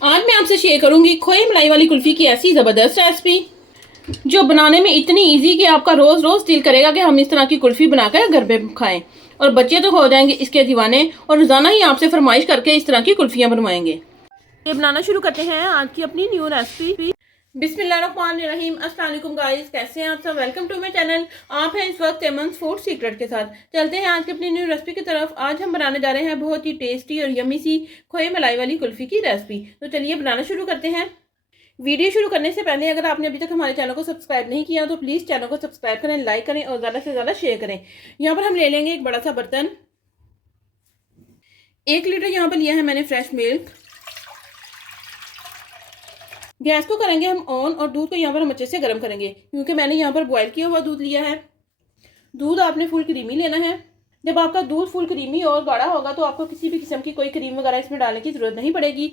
आज मैं आपसे शेयर करूंगी खोए मलाई वाली कुल्फी की ऐसी ज़बरदस्त रेसिपी जो बनाने में इतनी इजी कि आपका रोज़ रोज़ दिल करेगा कि हम इस तरह की कुल्फी बनाकर घर पे खाएं। और बच्चे तो हो जाएंगे इसके दीवाने और रोज़ाना ही आपसे फरमाइश करके इस तरह की कुल्फियां बनवाएंगे। ये बनाना शुरू करते हैं आज की अपनी न्यू रेसिपी। बिस्मिल्लाहिर्रहमानिर्रहीम। अस्सलाम वालेकुम गाइस, कैसे हैं आप सब। Welcome to my channel. आप हैं इस वक्त एमन्स फूड सीक्रेट के साथ। चलते हैं आज की अपनी न्यू रेसिपी की तरफ। आज हम बनाने जा रहे हैं बहुत ही टेस्टी और यमी सी खोए मलाई वाली कुल्फी की रेसिपी। तो चलिए बनाना शुरू करते हैं। वीडियो शुरू करने से पहले अगर आपने अभी तक हमारे चैनल को सब्सक्राइब नहीं किया तो प्लीज़ चैनल को सब्सक्राइब करें, लाइक करें और ज़्यादा से ज़्यादा शेयर करें। यहाँ पर हम ले लेंगे एक बड़ा सा बर्तन। 1 लीटर यहाँ पर लिया है मैंने फ्रेश मिल्क। गैस को करेंगे हम ऑन और दूध को यहाँ पर हम अच्छे से गर्म करेंगे, क्योंकि मैंने यहाँ पर बॉयल किया हुआ दूध लिया है। दूध आपने फुल क्रीमी लेना है। जब आपका दूध फुल क्रीमी और गाढ़ा होगा तो आपको किसी भी किस्म की कोई क्रीम वगैरह इसमें डालने की ज़रूरत नहीं पड़ेगी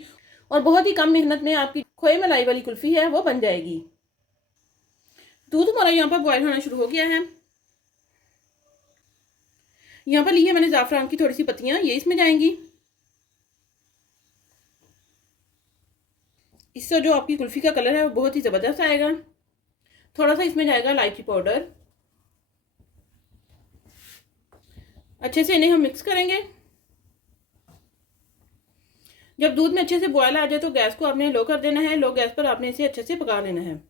और बहुत ही कम मेहनत में आपकी खोए मलाई वाली कुल्फी है वो बन जाएगी। दूध हमारा यहाँ पर बॉयल होना शुरू हो गया है। यहाँ पर ली है मैंने ज़ाफ़रान की थोड़ी सी पत्तियाँ, ये इसमें जाएंगी। इससे जो आपकी कुल्फी का कलर है वो बहुत ही ज़बरदस्त आएगा। थोड़ा सा इसमें जाएगा इलायची पाउडर। अच्छे से इन्हें हम मिक्स करेंगे। जब दूध में अच्छे से बॉयल आ जाए तो गैस को आपने लो कर देना है। लो गैस पर आपने इसे अच्छे से पका लेना है।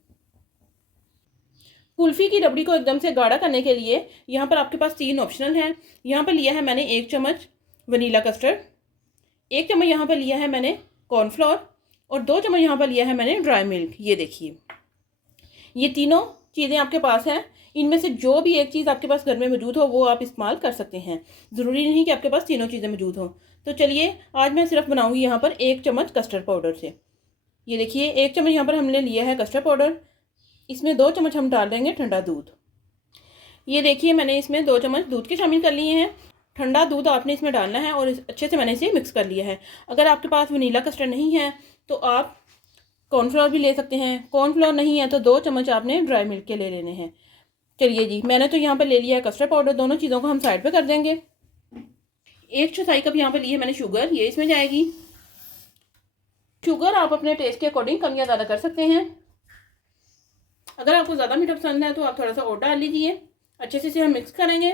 कुल्फी की रबड़ी को एकदम से गाढ़ा करने के लिए यहाँ पर आपके पास 3 ऑप्शनल हैं। यहाँ पर लिया है मैंने 1 चम्मच वनीला कस्टर्ड, 1 चम्मच यहाँ पर लिया है मैंने कॉर्नफ्लोर और 2 चम्मच यहाँ पर लिया है मैंने ड्राई मिल्क। ये देखिए, ये तीनों चीज़ें आपके पास हैं। इनमें से जो भी एक चीज़ आपके पास घर में मौजूद हो वो आप इस्तेमाल कर सकते हैं। ज़रूरी नहीं कि आपके पास तीनों चीज़ें मौजूद हों। तो चलिए आज मैं सिर्फ बनाऊंगी यहाँ पर 1 चम्मच कस्टर्ड पाउडर से। ये देखिए 1 चम्मच यहाँ पर हमने लिया है कस्टर्ड पाउडर। इसमें 2 चम्मच हम डाल देंगे ठंडा दूध। ये देखिए मैंने इसमें 2 चम्मच दूध के शामिल कर लिए हैं। ठंडा दूध आपने इसमें डालना है और अच्छे से मैंने इसे मिक्स कर लिया है। अगर आपके पास वनीला कस्टर्ड नहीं है तो आप कॉर्नफ्लोर भी ले सकते हैं। कॉर्नफ्लोर नहीं है तो 2 चम्मच आपने ड्राई मिल्क के ले लेने हैं। चलिए जी, मैंने तो यहाँ पर ले लिया है कस्टर्ड पाउडर। दोनों चीज़ों को हम साइड पे कर देंगे। 1/4 कप यहाँ पर ली है मैंने शुगर, ये इसमें जाएगी। शुगर आप अपने टेस्ट के अकॉर्डिंग कम या ज़्यादा कर सकते हैं। अगर आपको ज़्यादा मीठा पसंद है तो आप थोड़ा सा और डाल लीजिए। अच्छे से इसे हम मिक्स करेंगे।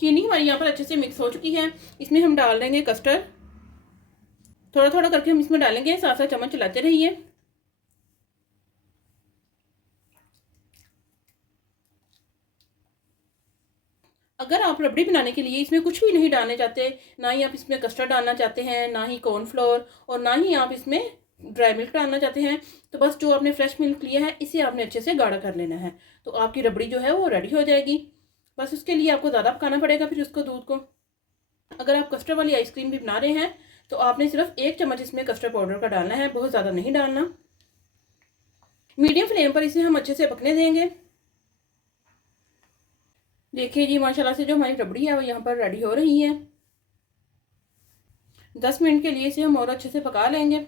चीनी हमारी यहाँ पर अच्छे से मिक्स हो चुकी है। इसमें हम डाल देंगे कस्टर्ड। थोड़ा थोड़ा करके हम इसमें डालेंगे, साथ साथ चम्मच चलाते रहिए। अगर आप रबड़ी बनाने के लिए इसमें कुछ भी नहीं डालने चाहते, ना ही आप इसमें कस्टर्ड डालना चाहते हैं, ना ही कॉर्नफ्लोर और ना ही आप इसमें ड्राई मिल्क डालना चाहते हैं, तो बस जो आपने फ्रेश मिल्क लिया है इसे आपने अच्छे से गाढ़ा कर लेना है। तो आपकी रबड़ी जो है वो रेडी हो जाएगी। बस उसके लिए आपको ज़्यादा पकाना पड़ेगा फिर उसको, दूध को। अगर आप कस्टर्ड वाली आइसक्रीम भी बना रहे हैं तो आपने सिर्फ 1 चम्मच इसमें कस्टर्ड पाउडर का डालना है, बहुत ज़्यादा नहीं डालना। मीडियम फ्लेम पर इसे हम अच्छे से पकने देंगे। देखिए जी, माशाल्लाह से जो हमारी रबड़ी है वो यहाँ पर रेडी हो रही है। 10 मिनट के लिए इसे हम और अच्छे से पका लेंगे।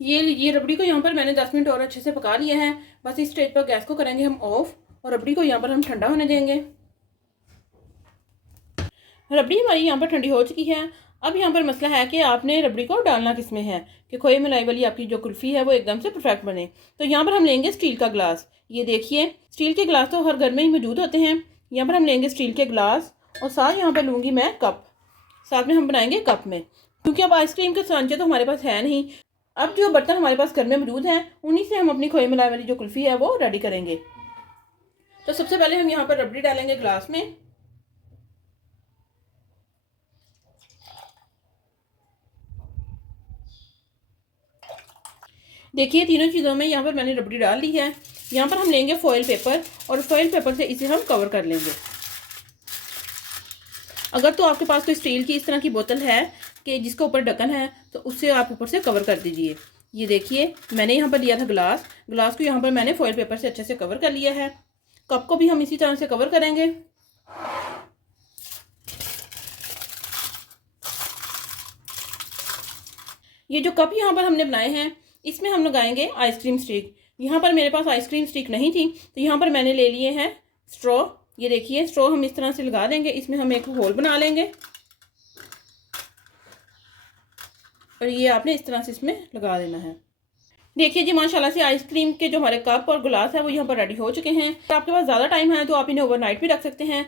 ये रबड़ी को यहाँ पर मैंने 10 मिनट और अच्छे से पका लिया है। बस इस स्टेज पर गैस को करेंगे हम ऑफ और रबड़ी को यहाँ पर हम ठंडा होने देंगे। रबड़ी हमारी यहाँ पर ठंडी हो चुकी है। अब यहाँ पर मसला है कि आपने रबड़ी को डालना किस में है कि खोए मलाई वाली आपकी जो कुल्फ़ी है वो एकदम से परफेक्ट बने। तो यहाँ पर हम लेंगे स्टील का ग्लास। ये देखिए, स्टील के ग्लास तो हर घर में ही मौजूद होते हैं। यहाँ पर हम लेंगे स्टील के ग्लास और साथ यहाँ पर लूँगी मैं कप। साथ में हम बनाएंगे कप में, क्योंकि अब आइसक्रीम के सांचे तो हमारे पास है नहीं। अब जो बर्तन हमारे पास घर में मौजूद हैं उन्हीं से हम अपनी खोए मलाई वाली जो कुल्फ़ी है वो रेडी करेंगे। तो सबसे पहले हम यहाँ पर रबड़ी डालेंगे ग्लास में। देखिए तीनों चीज़ों में यहाँ पर मैंने रबड़ी डाल ली है। यहाँ पर हम लेंगे फॉइल पेपर और फॉइल पेपर से इसे हम कवर कर लेंगे। अगर तो आपके पास कोई स्टील की इस तरह की बोतल है कि जिसके ऊपर ढक्कन है तो उससे आप ऊपर से कवर कर दीजिए। ये देखिए मैंने यहाँ पर लिया था ग्लास। ग्लास को यहाँ पर मैंने फॉइल पेपर से अच्छे से कवर कर लिया है। कप को भी हम इसी तरह से कवर करेंगे। ये जो कप यहाँ पर हमने बनाए हैं इसमें हम लगाएंगे आइसक्रीम स्टिक। यहाँ पर मेरे पास आइसक्रीम स्टिक नहीं थी तो यहाँ पर मैंने ले लिए हैं स्ट्रॉ। ये देखिए स्ट्रॉ हम इस तरह से लगा देंगे, इसमें हम एक होल बना लेंगे और ये आपने इस तरह से इसमें लगा देना है। देखिए जी माशाल्लाह से आइसक्रीम के जो हमारे कप और गिलास है वो यहाँ पर रेडी हो चुके हैं। तो आपके पास ज़्यादा टाइम है तो आप इन्हें ओवरनाइट भी रख सकते हैं,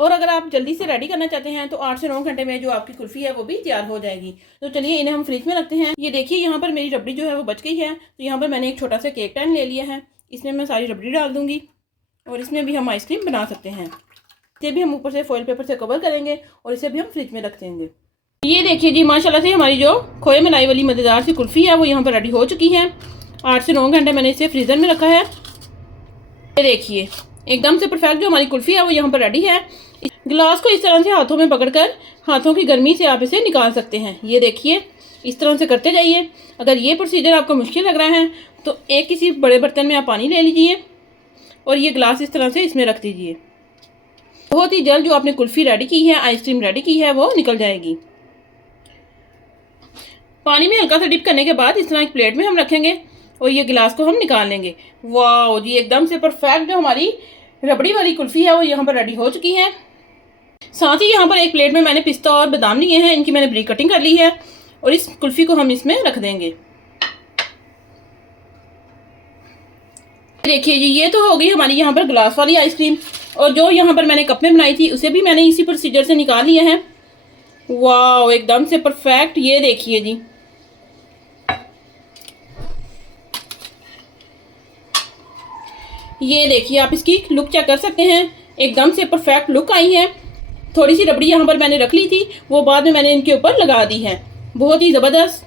और अगर आप जल्दी से रेडी करना चाहते हैं तो 8 से 9 घंटे में जो आपकी कुल्फ़ी है वो भी तैयार हो जाएगी। तो चलिए इन्हें हम फ्रिज में रखते हैं। ये देखिए यहाँ पर मेरी रबड़ी जो है वो बच गई है। तो यहाँ पर मैंने एक छोटा सा केक टैन ले लिया है, इसमें मैं सारी रबड़ी डाल दूँगी और इसमें भी हम आइसक्रीम बना सकते हैं। इसे भी हम ऊपर से फॉइल पेपर से कवर करेंगे और इसे भी हम फ्रिज में रख देंगे। ये देखिए जी माशाल्लाह से हमारी जो खोए मलाई वाली मज़ेदार सी कुल्फ़ी है वो यहाँ पर रेडी हो चुकी है। 8 से 9 घंटे मैंने इसे फ्रीज़र में रखा है। ये देखिए एकदम से परफेक्ट जो हमारी कुल्फ़ी है वो यहाँ पर रेडी है। गिलास को इस तरह से हाथों में पकड़कर हाथों की गर्मी से आप इसे निकाल सकते हैं। ये देखिए इस तरह से करते जाइए। अगर ये प्रोसीजर आपको मुश्किल लग रहा है तो एक किसी बड़े बर्तन में आप पानी ले लीजिए और ये गिलास इस तरह से इसमें रख दीजिए। बहुत ही जल्द जो आपने कुल्फ़ी रेडी की है, आइसक्रीम रेडी की है, वो निकल जाएगी। पानी में हल्का सा डिप करने के बाद इस तरह एक प्लेट में हम रखेंगे और ये गिलास को हम निकाल लेंगे। वाह जी एकदम से परफेक्ट जो हमारी रबड़ी वाली कुल्फ़ी है वो यहाँ पर रेडी हो चुकी है। साथ ही यहाँ पर एक प्लेट में मैंने पिस्ता और बादाम लिए हैं, इनकी मैंने ब्रिक कटिंग कर ली है और इस कुल्फ़ी को हम इसमें रख देंगे। देखिए जी ये तो हो गई हमारी यहाँ पर गिलास वाली आइसक्रीम, और जो यहाँ पर मैंने कप में बनाई थी उसे भी मैंने इसी प्रोसीजर से निकाल लिया है। वाह एकदम से परफेक्ट। ये देखिए जी ये देखिए आप इसकी लुक चेक कर सकते हैं, एकदम से परफेक्ट लुक आई है। थोड़ी सी रबड़ी यहाँ पर मैंने रख ली थी, वो बाद में मैंने इनके ऊपर लगा दी है। बहुत ही ज़बरदस्त।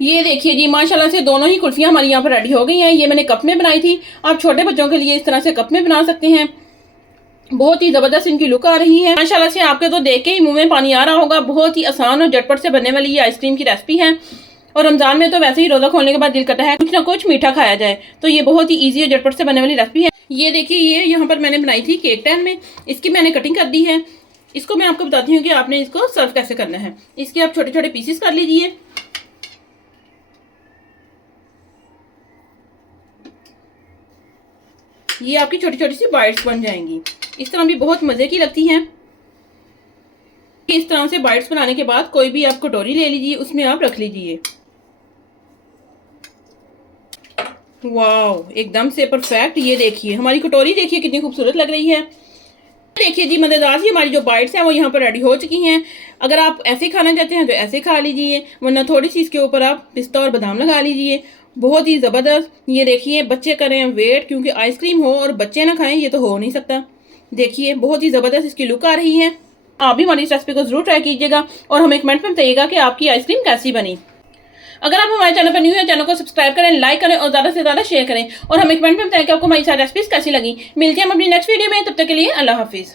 ये देखिए जी माशाल्लाह से दोनों ही कुल्फ़ियाँ हमारी यहाँ पर रेडी हो गई हैं। ये मैंने कप में बनाई थी, आप छोटे बच्चों के लिए इस तरह से कप में बना सकते हैं। बहुत ही ज़बरदस्त इनकी लुक आ रही है माशाल्लाह से। आपके तो देख के ही मुँह में पानी आ रहा होगा। बहुत ही आसान और झटपट से बनने वाली ये आइसक्रीम की रेसिपी है, और रमज़ान में तो वैसे ही रोज़ा खोलने के बाद दिल करता है कुछ ना कुछ मीठा खाया जाए, तो ये बहुत ही ईजी और झटपट से बनने वाली रेसिपी है। ये देखिए ये यहाँ पर मैंने बनाई थी केक टैन में, इसकी मैंने कटिंग कर दी है। इसको मैं आपको बताती हूँ कि आपने इसको सर्व कैसे करना है। इसके आप छोटे छोटे पीसेस कर लीजिए। ये आपकी छोटी छोटी सी बाइट्स बन जाएंगी। इस तरह भी बहुत मज़े की लगती हैं। इस तरह से बाइट्स बनाने के बाद कोई भी आप कटोरी ले लीजिए, उसमें आप रख लीजिए। वाह एकदम से परफेक्ट। ये देखिए हमारी कटोरी देखिए कितनी खूबसूरत लग रही है। देखिए जी मज़ेदार सी हमारी जो बाइट्स हैं वो यहाँ पर रेडी हो चुकी हैं। अगर आप ऐसे खाना चाहते हैं तो ऐसे खा लीजिए, वरना थोड़ी सी इसके ऊपर आप पिस्ता और बादाम लगा लीजिए। बहुत ही ज़बरदस्त। ये देखिए बच्चे करें वेट, क्योंकि आइसक्रीम हो और बच्चे ना खाएं ये तो हो नहीं सकता। देखिए बहुत ही ज़बरदस्त इसकी लुक आ रही है। आप भी हमारी इस रेसिपी को ज़रूर ट्राई कीजिएगा और हमें कमेंट में बताइएगा कि आपकी आइसक्रीम कैसी बनी। अगर आप हमारे चैनल पर न्यू है, चैनल को सब्सक्राइब करें, लाइक करें और ज़्यादा से ज़्यादा शेयर करें, और हमें कमेंट में बताएं कि आपको हमारी सारी रेसिपीज कैसी लगी। मिलते हैं हम अपनी नेक्स्ट वीडियो में, तब तक के लिए अल्लाह हाफिज़।